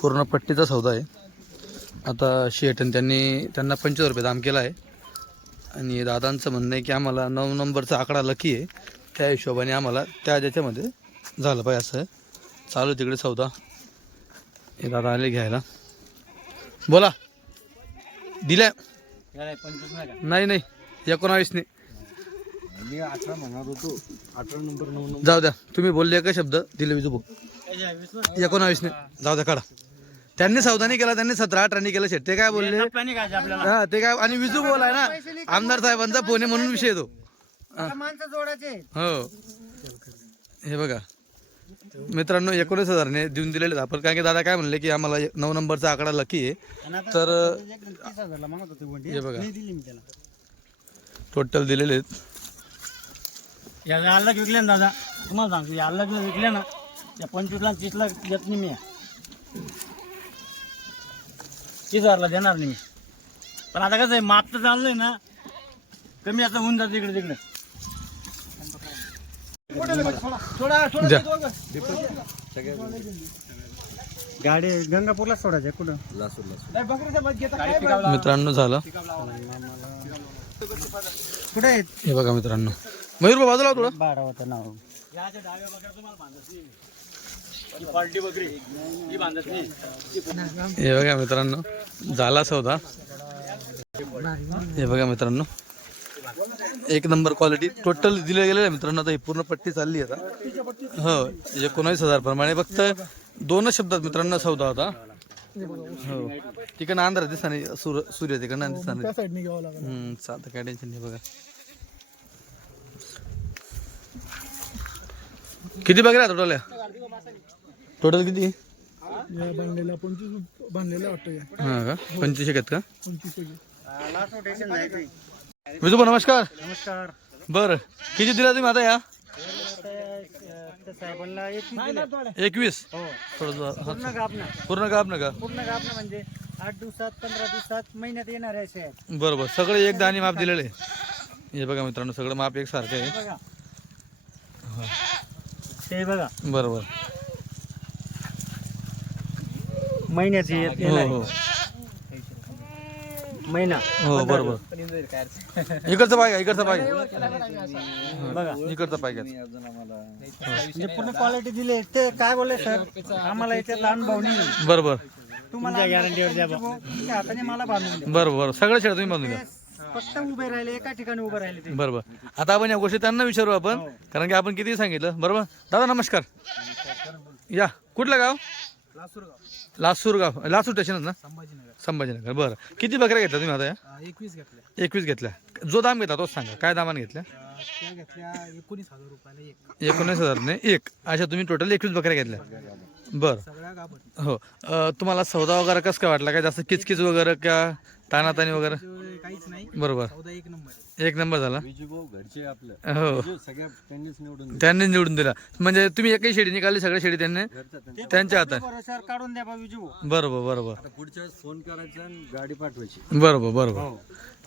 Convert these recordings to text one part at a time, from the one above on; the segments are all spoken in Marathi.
पूर्ण पट्टीचा सौदा आहे. आता शेटन त्यांनी त्यांना पंचवीस रुपये दाम केला आहे. आणि दादांचं म्हणणं आहे की आम्हाला नऊ नंबरचा आकडा लकी आहे. त्या हिशोबाने आम्हाला त्या ज्याच्यामध्ये झालं पाहिजे असं. चालू आहे तिकडे सौदा. हे दादा आले घ्यायला. बोला. दिल्या. नाही नाही. एकोणावीसने. मी अठरा म्हणणार होतो अठरा नंबर नऊ जाऊ द्या. तुम्ही बोलले का शब्द. दिले विजू भाऊ. एकोणावीसने. जाऊ द्या काढा. त्यांनी चौदानी केला त्यांनी सतरा अठरानी केलं शेट ते काय बोलले? हा ते काय आणि विजू बोल आहे ना आमदार साहेबांचा फोन आहे म्हणून विषय येतो. हो. हे. बघा. मित्रांनो एकोणीस हजारने देऊन दिलेले आपण कारण की दादा काय म्हणले की आम्हाला नऊ नंबरचा आकडा लकी आहे. तर हे बघा. नाही दिली मी त्याला. टोटल दिलेले आहेत. अलग विकले ना दादा? तुम्हाला सांगतो या अलग विकले ना या पंचवीसला तीसला देत नाही मी. तीस हजारला देणार नाही मी. पण आता कसं आहे माप तर चाललंय ना. कमी आता होऊन जातं इकडे तिकडे. द्या गाडी गंगापूरला सोडायचे कुठं? मित्रांनो झालं. कुठे आहेत? हे बघा मित्रांनो. मयूर भाऊ बाजूला हो थोडं. बारा होतं नाव. क्वालिटी बकरी ही हे बघा मित्रांनो झाला सौदा. हे बघा मित्रांनो एक नंबर क्वालिटी टोटल दिले गेले आहे मित्रांनो आता ही पूर्ण पट्टी चालली आहे आता. हो एकोणावीस हजार प्रमाणे फक्त दोनच शब्दात मित्रांनो सौदा होता. हो. तिकडनं आंध्र दिसता नाही सूर सूर्य तिकडनं दिसता नाही चालतं काय टेन्शन नाही बघा. किती बघा टोटल टोटल किती? बांधलेला पंचवीस बांधलेला वाटतं या. हा का? पंचवीस आहेत का? पंचवीस. विजू नमस्कार. नमस्कार. बर. किती दिला तुम्ही आता या? साहेबांना एक. एकवीस. हो. थोडं पूर्ण गाप ना. पूर्ण काप नका पूर्ण गाप ना म्हणजे आठ दिवसात पंधरा दिवसात महिन्यात येणार आहे असे. आहेत बरोबर. सगळे एक दाणी माप दिलेले. हे बघा मित्रांनो सगळं माप एक सारखं आहे. बघा ते बघा. बरोबर. महिन्याची येत हो. हो महिना. हो बरोबर. इकडचं पाय इकडचं पाय बघा. इकडचं घ्या. म्हणजे पूर्ण क्वालिटी दिली ते काय बोलले सर आम्हाला याच्यात अनुभव नाही. बरोबर. तुम्हाला गॅरंटीवर द्या तुमच्या हाताने मला बांधून द्या बरोबर बरोबर. सगळं शेड तुम्ही बांधून घ्या फक्त उभे राहिले एका ठिकाणी उभे राहिले ते. बरोबर. आता आपण या गोष्टी त्यांना विचारू आपण कारण की आपण किती सांगितलं बरोबर? दादा नमस्कार. या कुठलं गाव? लासूर गाव लासूर स्टेशन ना? संभाजीनगर. बरं. किती बकऱ्या घेतल्या तुम्ही आता या? एकवीस घेतल्या. एकवीस घेतल्या. जो दाम घेतला तोच सांगा. काय दामाने घेतल्या? त्या घेतल्या एकोणीस हजार रुपयाला एक. एकोणीस हजारने एक. अशा तुम्ही टोटल एकवीस बकऱ्या घेतल्या. बरं. सगळ्या हो. अं, तुम्हाला सौदा वगैरे कसं काय वाटला? काय जास्त किचकिच वगैरे का तानातानी वगैरे? काहीच नाही. बरोबर. चौदा एक नंबर. एक नंबर झाला. विजूभाऊ घरचे आपलं. हो. सगळ्या त्यांनीच निवडून त्यांनी निवडून दिला. म्हणजे तुम्ही एकही शेडी निकाली सगळ्या शेडी त्यांनी? त्यांच्या हातात. भरोश्यावर काढून द्या विजू. बरोबर बरोबर. आता पुढच्या वेळेस फोन करायचा आणि गाडी पाठवायची. बरोबर बरोबर.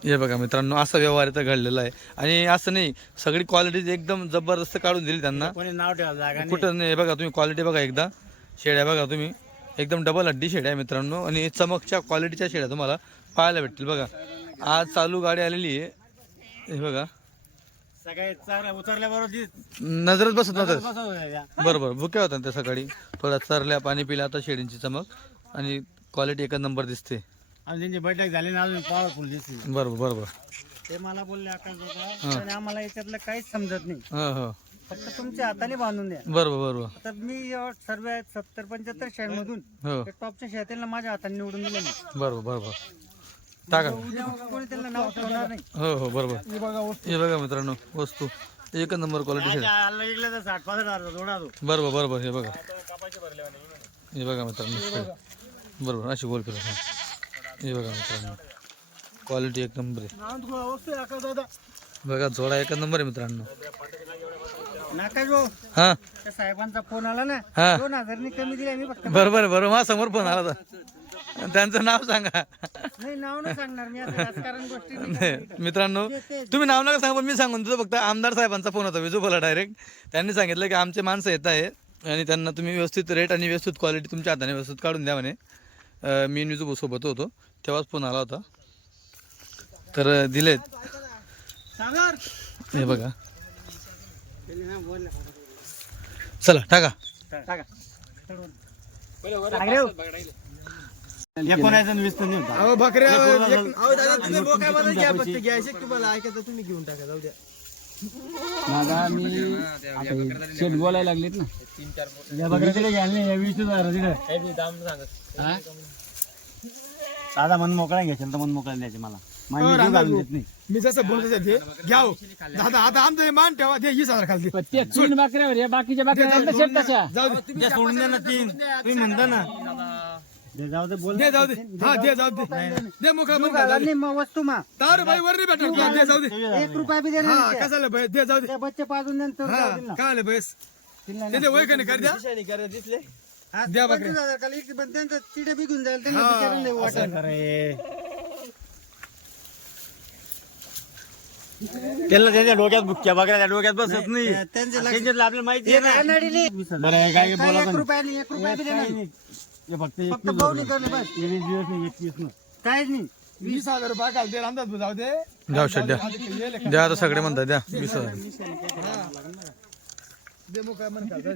हे. बघा मित्रांनो असा व्यवहार इथं घडलेला आहे. आणि असं नाही सगळी क्वालिटी एकदम जबरदस्त काढून दिली त्यांना. कोणी नाव जागा नाही. कुठं नाही बघा तुम्ही क्वालिटी बघा एकदा. शेड्या बघा तुम्ही. एकदम डबल हड्डी शेड्या आहे मित्रांनो. आणि चमकच्या क्वालिटीच्या शेड्या तुम्हाला. पाहायला भेटतील. बघा आज चालू गाडी आलेली आहे. हे बघा. चार उतरल्याबरोबर नजरच बसत त्या. बरोबर भुक्या होत्या त्या सकाळी. थोड्या चरल्या पाणी पिल्या आता शेडींची चमक. आणि क्वालिटी एकच नंबर दिसते. आणि त्यांची बैठक झाली ना अजून पॉवरफुल दिसली. बरोबर बरोबर. ते मला बोलले आकाश आम्हाला याच्यातलं काहीच समजत नाही. हो हो. फक्त तुमच्या हाताने बांधून द्या. बरोबर बरोबर. तर मी सर्व सत्तर पंच्याहत्तर शेअरमधून हो. ते टॉपच्या शेअर माझ्या हाताने निवडून दिले बरोबर बरोबर. टाका. हो हो बरोबर. हे बघा मित्रांनो वस्तू. एकच नंबर क्वालिटी हजार बरोबर बरोबर हे बघा. हे बघा मित्रांनो. बरोबर अशी गोल फिरत हा. हे बघा मित्रांनो. क्वालिटी एक नंबर आहे. बघा जोडा एकच नंबर आहे मित्रांनो. हा. त्या साहेबांचा फोन आला ना. हा. दोन हजारनी कमी दिले मी फक्त बरोबर बरोबर माझ्यासमोर फोन आला होता. त्यांचं नाव सांगा. नाही नाव नाही सांगणार मी आता राजकारण गोष्टी नाही नाही, मित्रांनो तुम्ही नाव नका सांगा पण मी सांगून तुझं फक्त आमदार साहेबांचा फोन होता विजू बोला डायरेक्ट त्यांनी सांगितलं की आमचे माणसं येत आहे आणि त्यांना तुम्ही व्यवस्थित रेट आणि व्यवस्थित क्वालिटी तुमच्या हाताने व्यवस्थित काढून द्या म्हणे. अं, मी निजू सोबत होतो. तेव्हाच फोन आला होता. तर अं, दिलेत. हे बघा. चला टाका. एकोणायचं वीस तर नाही होता. अहो बकऱ्या पूर्ण एक- झालं. अहो दादा तुम्ही आणि बोकाय मला घ्या तुमच्या फक्त घ्यायचे तुम्हाला ऐकायचं तुम्ही घेऊन टाका जाऊ द्या दादा मी आता शेट बोलायला लागलेत ना या घ्यायला नाही, या वीस हजार तिथे. हा? दादा मन मोकळा घ्यायचे तर मन मोकळा द्यायचे मला हो, घालून. देत नाही मी जसं बोलतो ते घ्या हो. दादा आता आमचं हे मान ठेवा ते वीस हजार खालती पण तीन बकऱ्यावर या बाकीच्या बकऱ्या आपल्या शेट तशा जाऊ दे द्या सोडून द्या ना तीन तुम्ही म्हणता ना दे जाऊ दे बोल दे जाऊ दे. हा दे जाऊ दे. दे. मोकळा मन घाल, जाऊ दे. वस्तू मा तार भाई वर नाही भेटणार दे जाऊ दे. एक रुपया बी देणार हा नाही त्या. कसाला भाई दे जाऊ दे. त्या बच्चे पाजून देणार तर जाऊ दे ना. काय आलं बैस? ते दे वय कधी कर द्या. द्या बकऱ्या. पंचवीस हजार खाली एक पण त्यांचं चिडे बिघून जाईल त्यांना हा. त्याला त्याच्या डोक्यात बुक्क्या बघा त्या डोक्यात बसत नाही त्यांचे लक्ष- त्यांच्यातलं आपल्याला माहिती आहे ना. बरं काय काय बोला एक रुपया नाही एक रुपया बी देणार नाही. हे फक्त फक्त एकवीस रुपये. निघाले बस एकवीस दिवस नाही एकवीस नाही काहीच नाही? वीस हज़ार रुपये घाल दे रामदास भाऊ, जाऊ दे। जाऊ शेट द्या द्या आता सगळे म्हणतात द्या वीस हज़ार। दे मोकळा मन जाऊ दे.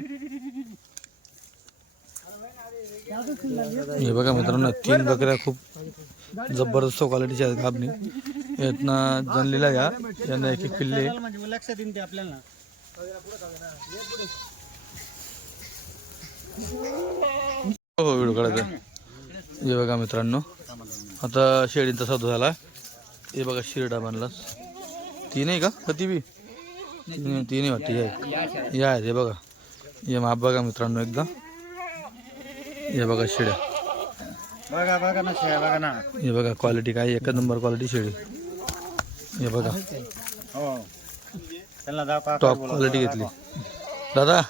हे बघा मित्रांनो तीन बकऱ्या खूप ज़बरदस्त क्वालिटीच्या आहेत गाबणी यातनं जनलेल्या या यांना एक एक पिल्ले म्हणजे लक्षात येईन ते आपल्याला. हो हो व्हिडिओ काढायचा हे बघा मित्रांनो आता शेळींचा सौदा झाला. हे बघा शिरडा बांधला तीन आहे का? का ती बी तीन तीन वाटते हे. या आहेत हे बघा. हे माप बघा मित्रांनो एकदा. हे बघा शेड्या बघा बघा ना शेळ्या बघा ना. हे बघा क्वालिटी काय? एकच नंबर क्वालिटी शेळी. हे बघा. हो. टॉप क्वालिटी घेतली. दादा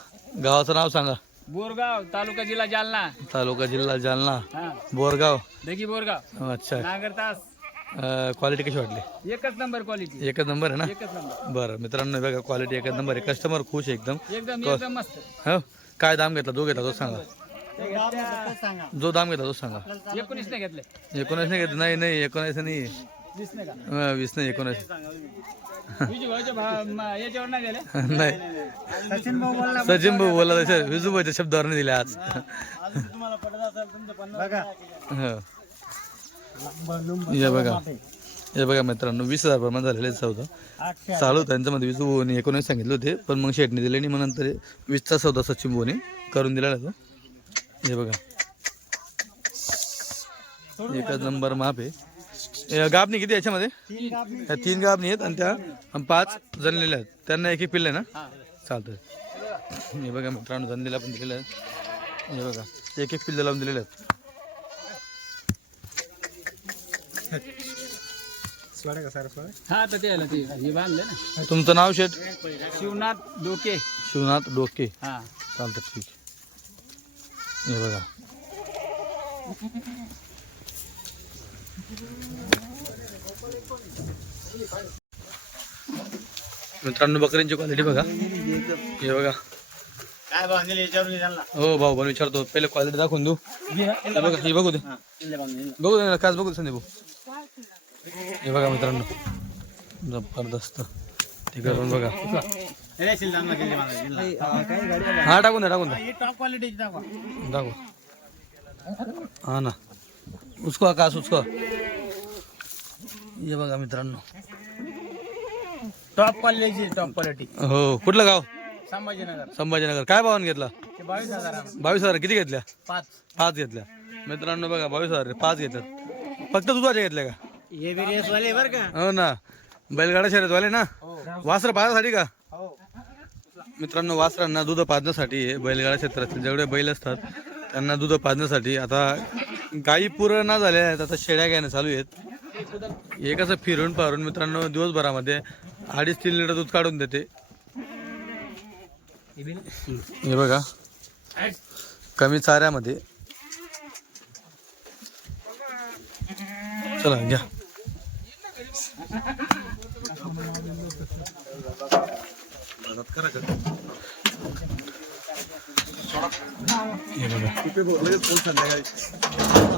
गावाचं नाव सांगा. बोरगाव तालुका जिल्हा जालना. तालुका जिल्हा जालना. हा. बोरगाव? दगी बोरगाव. अच्छा. नागर तास. क्वालिटी कशी वाटली? एकच नंबर क्वालिटी एकच नंबर आहे ना? एकच नंबर बरं मित्रांनो हे बघा क्वालिटी एकच नंबर आहे. कस्टमर खुश आहे एकदम. एकदम एकदम मस्त. हो? काय दाम घेतला? जो घेतला तो सांगा. सांगा जो दाम घेतला तो सांगा. एकोणीस नाही घेतले. एकोणीस नाही घेतलं? नाही नाही एकोणीस नाही. वीस नाही एकोणीस विजू नाही सचिन भाऊ बोलला तसे विजूभाईच्या शब्दावर दिले आज. पन्नास बघा. हो. हे बघा. बघा मित्रांनो वीस हजार प्रमाण झालेले सौदा. चालू होता. त्यांच्यामध्ये वीस भाऊनी एकोणीस सांगितले होते पण मग शेटने दिले आणि मग नंतर वीसचा सौदा सचिन भाऊने करून दिला तो. हे बघा. एकच नंबर माप आहे. गाबणी किती आहे याच्यामध्ये? ह्या तीन गाबणी आहेत आणि त्या पाच जनलेल्या आहेत. त्यांना एक एक पिल्ले ना? चालतंय. हे बघा मित्रांनो जनलेल्या पण दिलेल्या आहेत. हे बघा एक एक पिल्ले लावून दिलेले आहेत. हा तर ते आलं ते हे बांधले ना. तुमचं नाव शेट शिवनाथ डोके. शिवनाथ डोके. हा. चालतं ठीक हे बघा. मित्रांनो बकरींची क्वालिटी बघा. हे बघा. काय बांधले याच्यावर त्यांना हो भाऊ पण विचारतो. पहिले क्वालिटी दाखवून देऊ. हे. बघा हे बघू दे. बघू दे काच बघू दे संदीप भाऊ. हे बघा मित्रांनो. जबरदस्त. तिकडे पण बघा. हा टाकून द्या टाकून द्या टॉप क्वालिटीची दाखवा. दाखव. हा ना. उसको आकाश उसको। ये बघा मित्रांनो. टॉप क्वालिटीची टॉप क्वालिटी हो कुठलं गाव? संभाजीनगर. संभाजीनगर. काय भावाने घेतला? ते बावीस हजार बावीस हजार. किती घेतल्या? पाच. पाच घेतल्या. मित्रांनो बघा बावीस हजार. पाच घेतल्यात फक्त दुधाच्या घेतल्या का? हे बी रेस वाले बरं का? हो ना. बैलगाडा शर्यतवाले ना? वासर पाहण्यासाठी का? मित्रांनो वासरांना दूध पाजण्यासाठी हे बैलगाडा क्षेत्रातील जेवढे बैल असतात त्यांना दूध पाजण्यासाठी आता गायी पुरं ना झाल्या आहेत. आता शेळ्या घ्यायला चालू आहेत. एक असं फिरून पारून मित्रांनो दिवसभरामध्ये अडीच तीन लिटर दूध काढून देते. हे बघा. कमी चाऱ्यामध्ये. चला घ्या.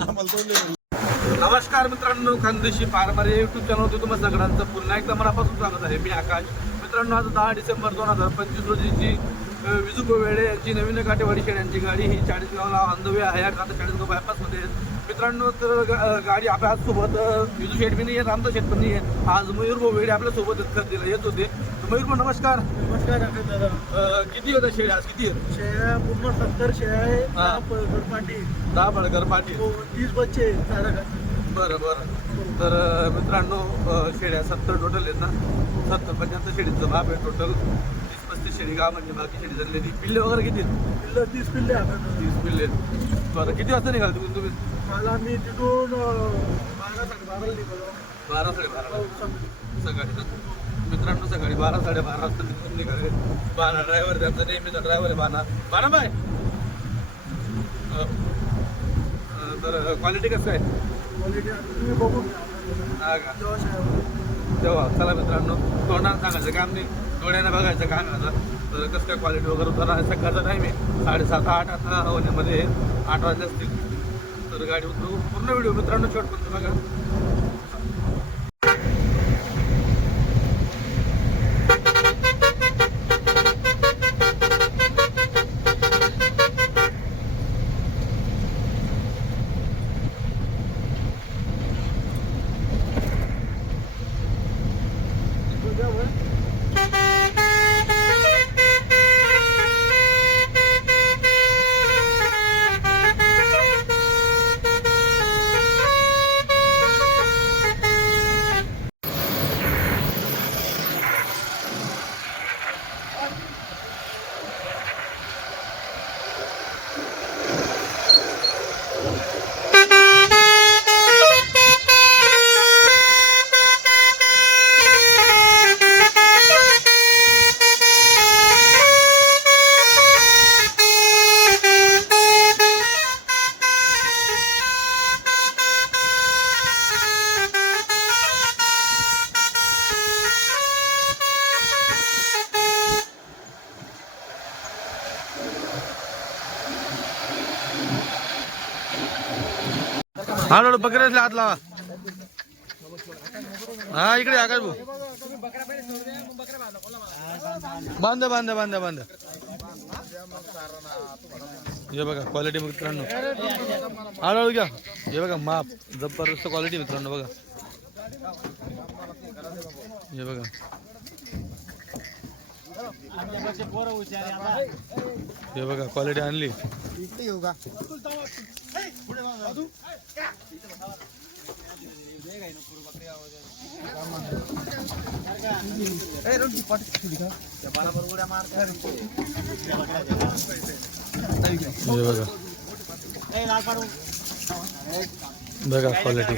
नमस्कार मित्रांनो खानदेशी पारंपरिक युट्यूब चॅनलवर तुम्हाला सगळ्यांचं पुन्हा एकदा मनापासून स्वागत आहे. मी आकाश. मित्रांनो आज दहा डिसेंबर दोन हजार पंचवीस रोजीची अ, विजू वेळे यांची नवीन काटेवाडी शेड यांची गाडी ही चाळीसगावला अंधवे आहे. या आहे आता चाळीसगाव बायपासमध्ये मित्रांनो तर गाडी आपल्या आज सोबत विजू शेड नाही आहे रामदा शेड पण नाही आहे. आज मयूर भाऊ आपल्यासोबत आपल्या खरेदीला येत होते. मयूर नमस्कार. नमस्कार आकाश दादा. अ, किती होत्या शेड आज? किती? आहेत शेळ्या पूर्ण सत्तर शेळ्या आहे. हा. दहा प- पाटी. दहा बळकर पाटील हो, तीस बच्चे आहे, चारा खाती. बरं बरं. तर अ, मित्रांनो अ, शेळ्या सत्तर टोटल आहेत ना? सत्तर पंच्याहत्तर शेळीचं भाग आहे टोटल तीस पस्तीस शेळी गाव म्हणजे बाकी शेळी झालेली पिल्ले वगैरे किती आहेत? पिल्लं तीस पिल्ले. तीस पिल्ले आहेत. बरं किती वाजता निघाल तुम्ही? तुम्ही? मला मी तिथून अं, बारा साडेबाराला निघालो. बारा साडेबारा हो, समजा. सकाळी ना? मित्रांनो सकाळी बारा साडेबारा वाजता निघून निघाले. बारा ड्रायव्हर त्यांचा नेहमीचा ड्रायव्हर आहे बाणा. बाणा बाय. तर क्वालिटी कसं आहे? Quality आता तुम्ही बघून घ्या. आकाश दादा. हा का? जेव्हा शेळ्या- तेव्हा चला मित्रांनो तोंडानं सांगायचं काम नाही. डोळ्यानं बघायचं काम आता. तर कसं काय क्वालिटी वगैरे उतरा सकाळचा टाईम आहे. साडेसात आठ आता होण्यामध्ये आठ वाजले असतील. तर गाडी उतरू. पूर्ण व्हिडिओ मित्रांनो शेवटपर्यंत बघा. हा बकऱ्यातले हात लावा. हा इकडे आकाश भाऊ बांध बांध बांध बांध. हे बघा क्वालिटी मित्रांनो. हळूहळू घ्या. हे बघा माप. जबरदस्त क्वालिटी मित्रांनो बघा. हे बघा. हे बघा क्वालिटी आणली. हे बघा बघा क्वालिटी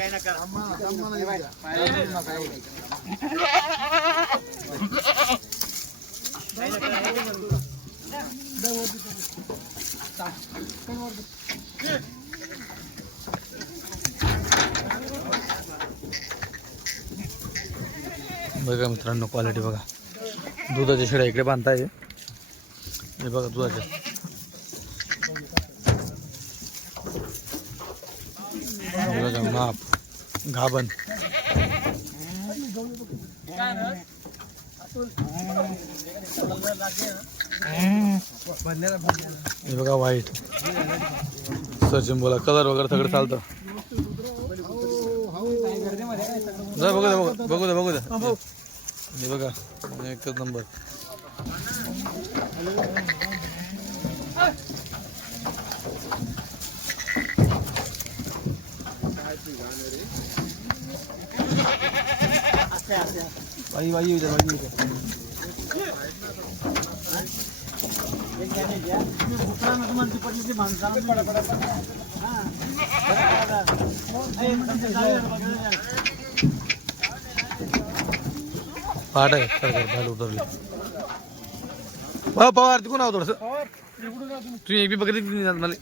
काही बघा मित्रांनो क्वालिटी बघा. दुधाच्या शेळ्या इकडे बांधताय. हे बघा दुधाच्या. बघा माप. घाबण हे बघा व्हाईट सचिन बोला कलर वगैरे सगळं चालतं. जा बघू द्या बघू बघू द्या बघू द्या हे बघा एकच नंबर. बाई बाई उद्या द्या, बाई येऊ द्या. एक घ्या, एक घ्या. तुम्ही भुकरानं तुम्हाला ती पडली माणसं हा. ए, तुमच्या जागेवर बघा. पाठ आहे. सर सर भाल उतरले. हो पवार तिकून आहो थोडस. तुम्ही एक बी बघितली नाही मला.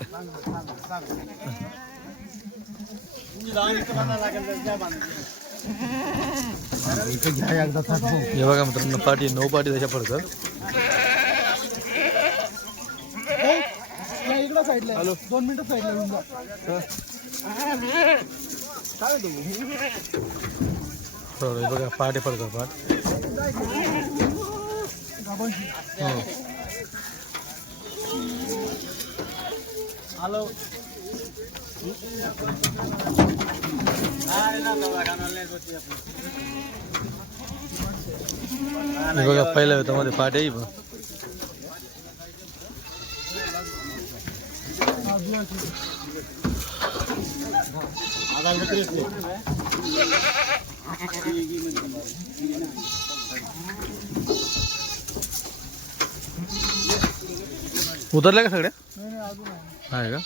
हे बघा मित्रांनो पाठी नऊ पाठी त्याच्या पडतात साईडला दोन मिनिटं साईडला हो बघा पहाटे पडतो पाठ. हो हॅलो हे बघा पहिल्या मध्ये पहाटे येईल बघ. उतरल्या का सगळ्या आहे का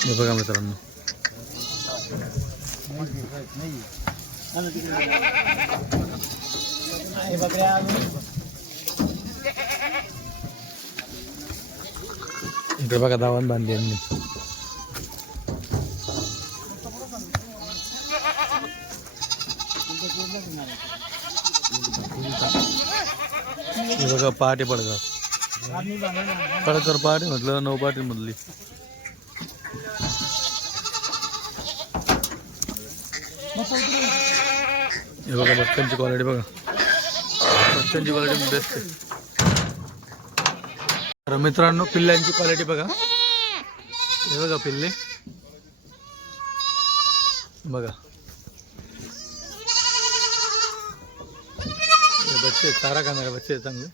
हे बघा मित्रांनो हे बकऱ्या इकडे बघा दावण बांधली यांनी. हे बघा पहाटे पडकर पडकर पहाटे म्हटलं नऊ पहाटे मधली. हे बघा बच्चांची क्वालिटी बघा. बच्चांची क्वालिटी बेस्ट आहे. तर मित्रांनो पिल्ल्यांची क्वालिटी बघा. हे बघा पिल्ले. बघा. हे बच्चे चारा खाणारे बच्चे आहेत चांगले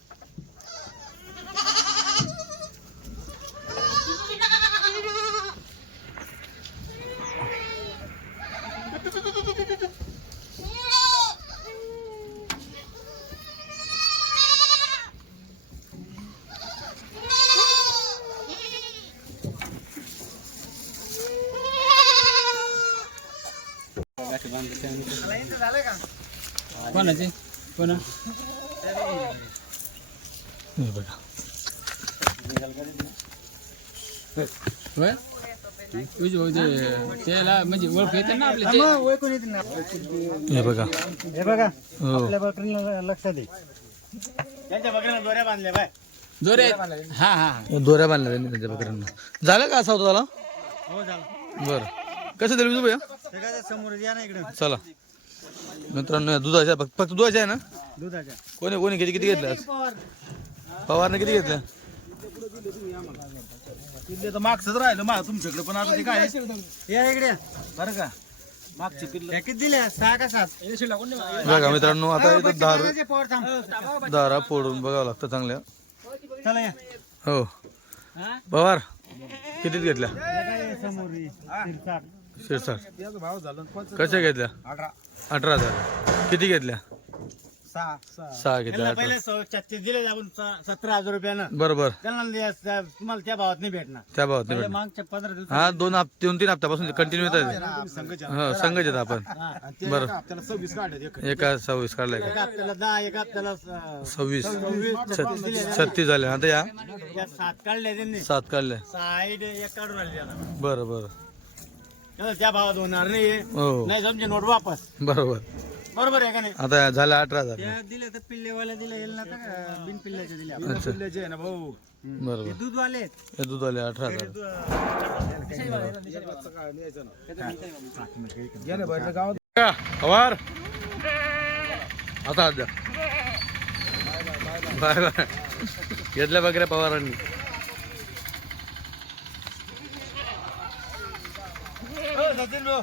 कोणाचे कोणा हे बघा. त्याला म्हणजे ओळख येते ना आपल्या ओळखून येते ना. हे बघा. हे बघा हो. आपल्या बकरीला लक्षात बकऱ्याला दोऱ्या बांधल्या बाय. जोरे हा हा दोऱ्या बांधल्या त्यांनी त्यांच्या बकऱ्यांना झालं का असा होता त्याला? हो झालं. बरं. कसं दिलं भैया समोर या ना इकडे. चला. मित्रांनो दुधाच्या फक्त फक्त दुधाच्या आहे ना? दुधाच्या. कोणी कोणी किती किती घेतल्या पवारने किती घेतल्या पिल्ले तर मागचंच राहिलं मा तुमच्याकडे पण आता ते काय या इकडे. बरं का? मागचे पिल्ले त्या किती दिल्या सहा का सात? बघा मित्रांनो आता इथं दार कोणाचे पोर थांब. दारा फोडून बघावं लागतं चांगल्या. चला या. हो. पवार कितीत घेतल्या? समोर शिरसाट. शिरसाट. कशा घेतल्या? अठरा हजार. किती घेतल्या? सहा त्यांना पहिले छत्तीस दिले आपण स- सतरा हजार रुपयानं. बरोबर. त्यांना त्या- तुम्हाला त्या भावात नाही भेटणार. त्या भावात नाही पहिले भेटणार. मागच्या पंधरा दिवस हा दोन हप्ते दोन तीन हप्त्यापासून कंटिन्यू येत आहे हो संघच येत आपण. बरं. सव्वीस काढले एका. सव्वीस काढलाय का? एका हप्त्याला दहा एका हप्त्याला सव्वीस. सव्वीस छत्तीस. दिले छत- छत्तीस झाले. आता या? या सात काढले त्यांनी. सात काढले. सहा एक एक काढून त्याला. बरं बरं. त्याला त्या भावात होणार नाही हो. नाही समजे नोट वापस. बरोबर. बरोबर आहे का नाही? आता झालं अठरा हजार त्या दिले तर पिल्लेवाल्या दिले येईल ना तर बिन पिल्ल्याचे दिले अच्छा. पिल्ल्याचे ना भाऊ. बरोबर. दूधवाले आहेत. हे दूध आले अठरा हजार का? आता हात द्या. Bye bye. घेतल्या बकऱ्या पवारांनी. सचिन भाऊ.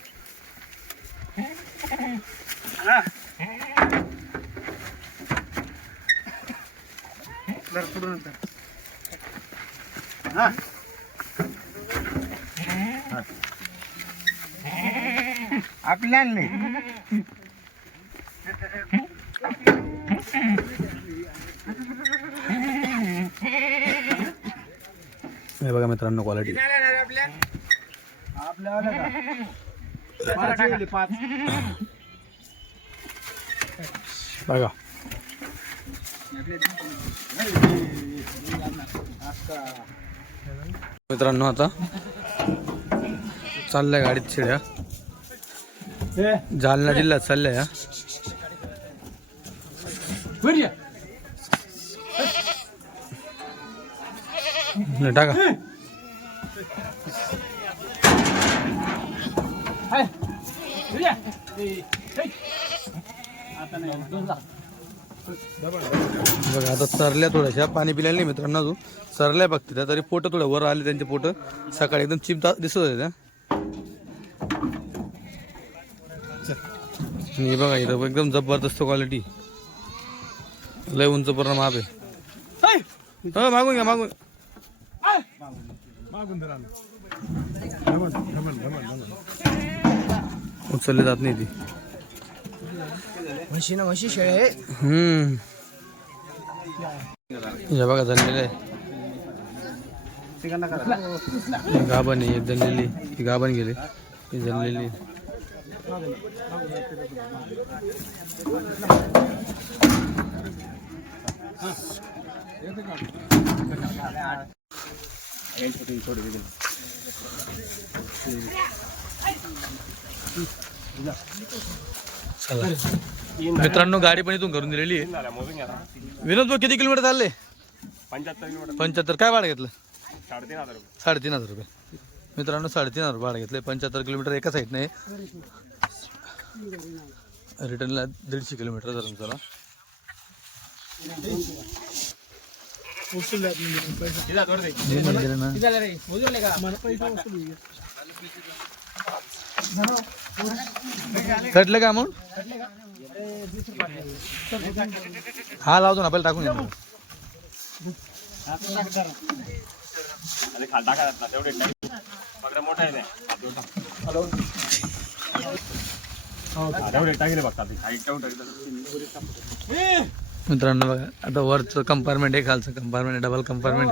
बरं हा आपल्याला नाही हे बघा मित्रांनो क्वालिटी बघा. मित्रांनो आता चालल्या गाडीत शिड्या. जालना जिल्ह्यात चालल्या या. टाका. बघा आता सरल्या थोड्याशा पाणी पिल्याला नाही मित्रांनो अजून. सरल्या बघते त्या तरी पोटं थोडं वर आले त्यांचे पोटं. सकाळी एकदम चिप दिसत होते त्या. आणि बघा इथं एकदम जबरदस्त क्वालिटी लय उंच पूर्ण माप आहे. हो मागून घ्या मागून. उचलले जात नाही ती. म्हशी ना म्हशी शेळे हम्म. बघा झालेलं आहे गाभण आहे एक जणलेली ती गाभण गेली. ही जणलेली चला. मित्रांनो गाडी पण इथून करून दिलेली आहे. विनोद भाऊ किती किलोमीटर चालले? पंच्याहत्तर काय भाडं घेतलं? साडेतीन हजार रुपये. मित्रांनो साडेतीन हजार भाडं घेतले पंच्याहत्तर किलोमीटर एका साईडने आहे रिटर्नला दीडशे किलोमीटर धरून चला कटले का अमाऊंट हा लावतो ना पहिला टाकून घ्या मित्रांनो बघा आता वरचं कंपार्टमेंट आहे खालचं कंपार्टमेंट आहे डबल कंपार्टमेंट